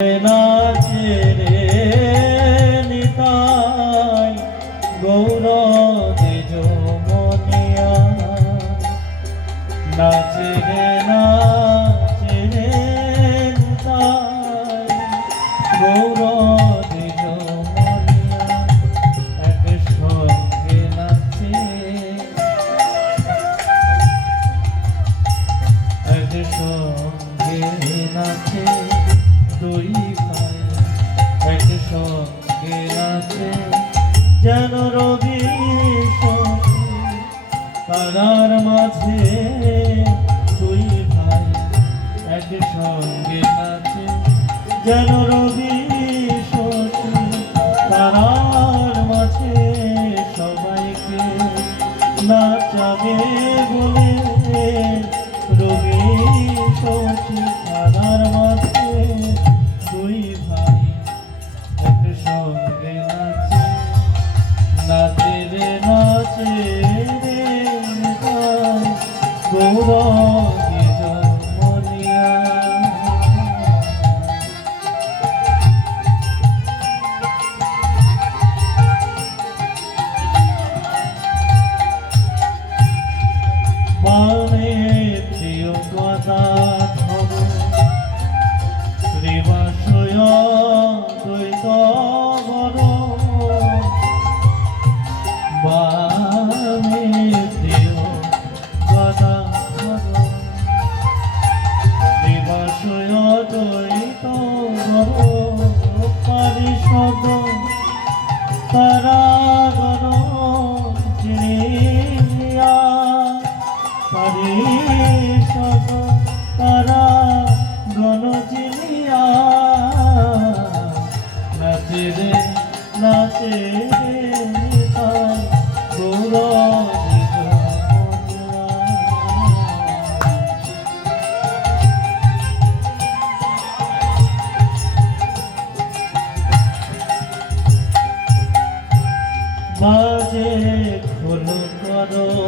নাচে যেন রবি তারার মাঝে সবাইকে নাচাবে বলে রবি শোষী তারার মাঝে দুই ভাই সঙ্গে নাচে নাচে রে রে নাচে রে তাই গৌরব। বাজে খোল করো।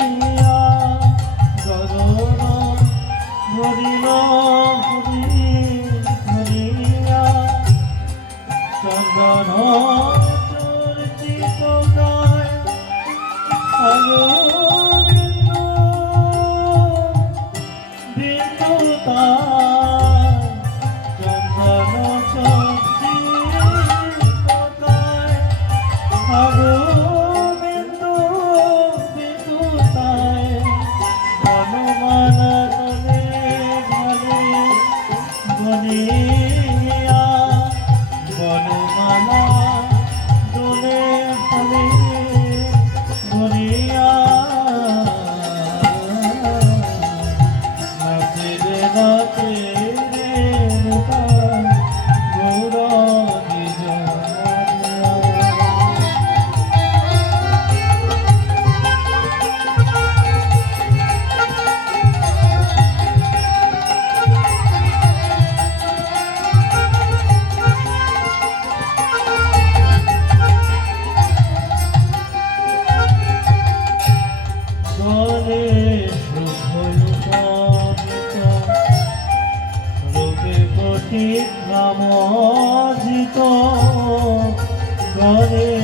মনে নাম জিত গরে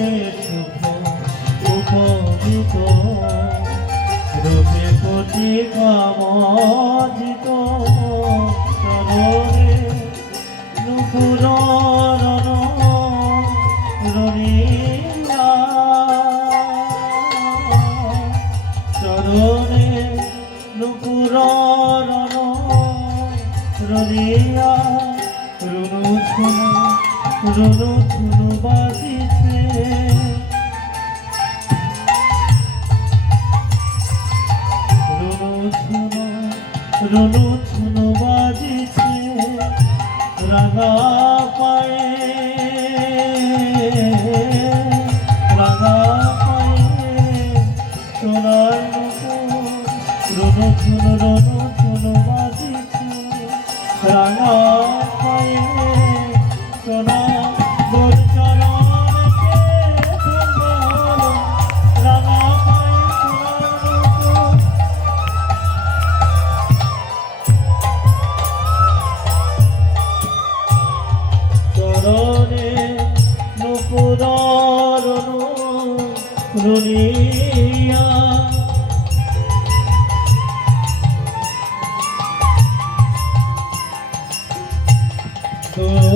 রণ চুন রণ চুন বাজি রাঙা পাইলে সোনা রুনিয়া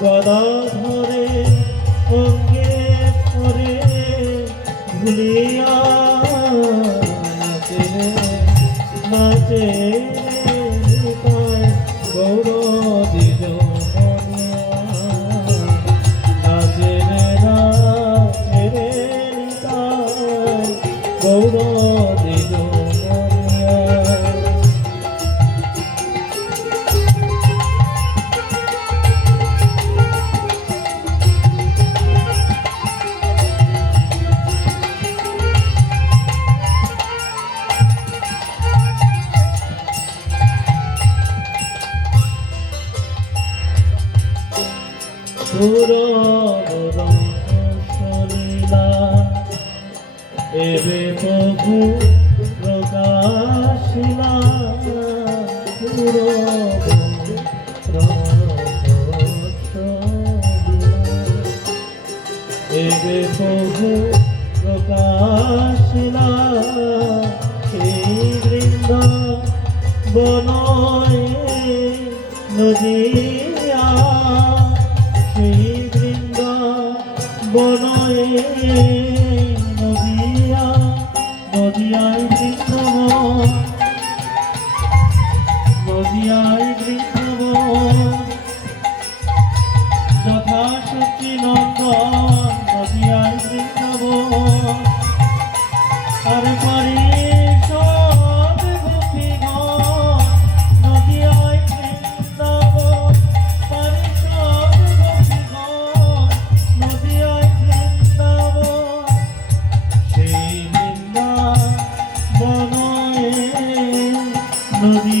গদা ধরে অঙ্গে করে ভুলিয়া এবে প্রভু প্রকাশিলা। পুরো এবে প্রভু প্রকাশিলা সেই বৃন্দ বনয় নদী নদিয়া নদিয়ায় বৃক্ষ নদী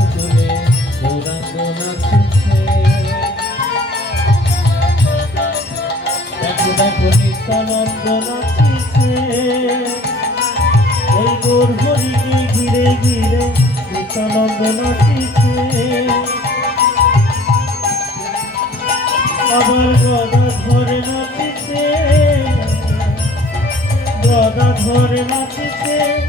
তখন নিত্যানন্দ নাচিছে। ওই গোর হরিণী ঘিরে ঘিরে নিত্যানন্দ নাচিছে। আবার গদা ধরে নাচিছে। গদা ধরে নাচিছে।